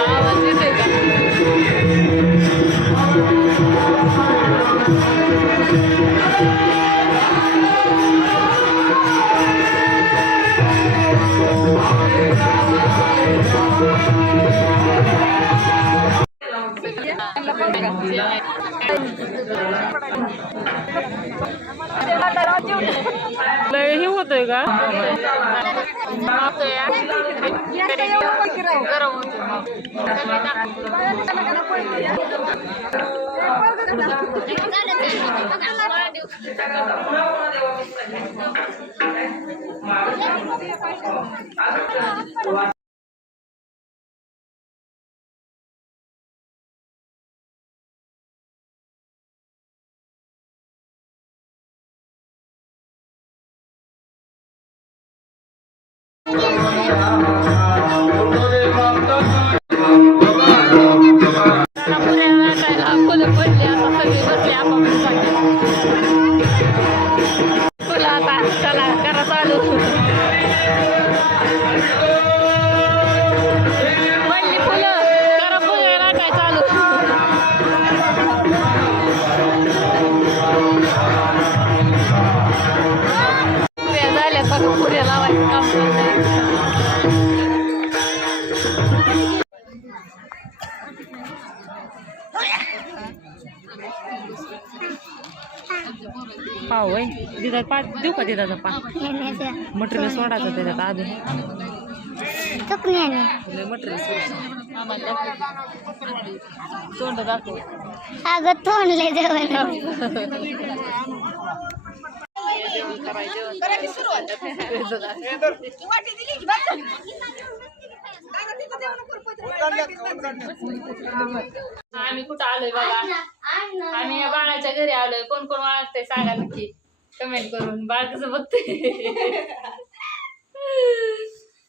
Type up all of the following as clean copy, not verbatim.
आवाज येतोय का? लय हे होतोय का? पाव आहे दिदा पा देऊ का दिदाचा पा मटेरियल सोडायचं त्याच्यात आधी मटेरियल तोंड दाखव अगं तोंडले आम्ही कुठं आलोय बघा आम्ही या बाळाच्या घरी आलोय कोण कोण वाटतंय सांगा नक्की कमेंट करून बाळ कसं बघतंय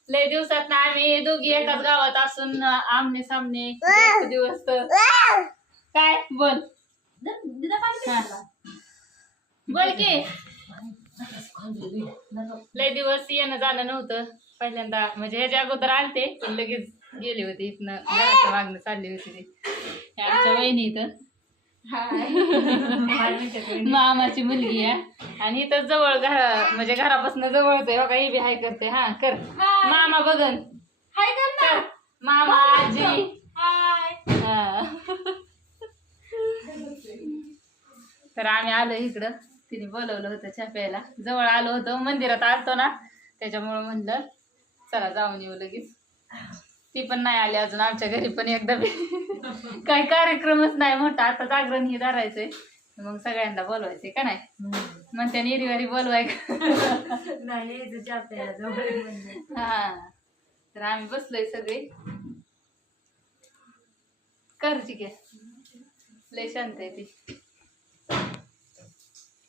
लय दिवसात ना आम्ही दोघी एकाच गावात असून आमने सामने दिवस काय बोल बोल की लय दिवस येणं जाणं नव्हतं पहिल्यांदा म्हणजे ह्याच्या अगोदर आलते पण लगेच गेले होते इथनं घराच्या मागणं चालली होती ती आमच्या वहिनी इथं मामाची मुलगी आहे आणि इथं जवळ म्हणजे घरापासून जवळच आहे बघा ही बी हाय करते हा कर मामा बघन हाय कर मामा आजी तर आम्ही आलो इकडं तिने बोलवलं होतं चहा प्यायला जवळ आलो होतो मंदिरात आलतो ना त्याच्यामुळं म्हणलं चला जाऊन येऊ लगेच ती पण नाही आली अजून आमच्या घरी पण एकदा काही कार्यक्रमच नाही मोठा आता जागरण ही धरायचंय मग सगळ्यांना बोलवायचंय का नाही म्हणते निरीवारी बोलवाय हा तर आम्ही बसलोय सगळे करची घ्या लय शांत आहे ती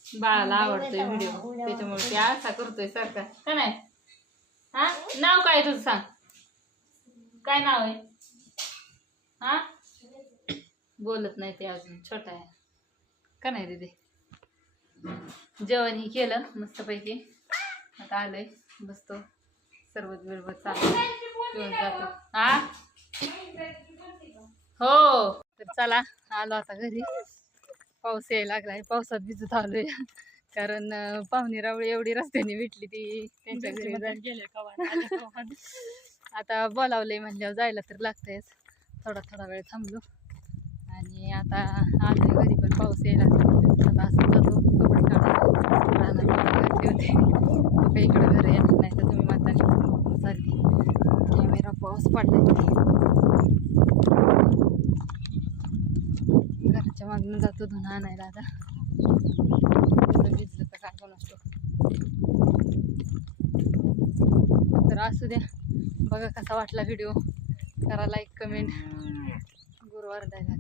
बाळाला आवडतोय व्हिडिओ त्याच्यामुळे ते असा करतोय सारखा का नाही हा नाव काय तुझं सांग काय नाव आहे हा बोलत नाही ते अजून छोटा आहे का नाही दीदी जेवण ही केलं मस्तपैकी आता आलोय बसतो सरबत बिरबत चालू घेऊन जातो हा हो तर चला आलो आता घरी पाऊस यायला लागलाय पावसात भिजत आलोय कारण पाहुणी रावळी एवढी रस्त्याने भेटली ती त्यांच्या घरी गेले आता बोलावलंय म्हणल्यावर जायला तर लागतंयच थोडा थोडा वेळ थांबलो आणि आता आलोय घरी पण पाऊस यायला आता असं जातो कपडे काढायला राहणार होते काही इकडं घर येणार नाही तर तुम्ही म्हणता चालली कॅमेरा पाऊस पडलाय घराच्या मागून जातो धुणं आणायला आता भिजलं तर काय कोण असतो तर असू द्या बघा कसा वाटला व्हिडिओ करा लाईक कमेंट गुरुवार द्यायला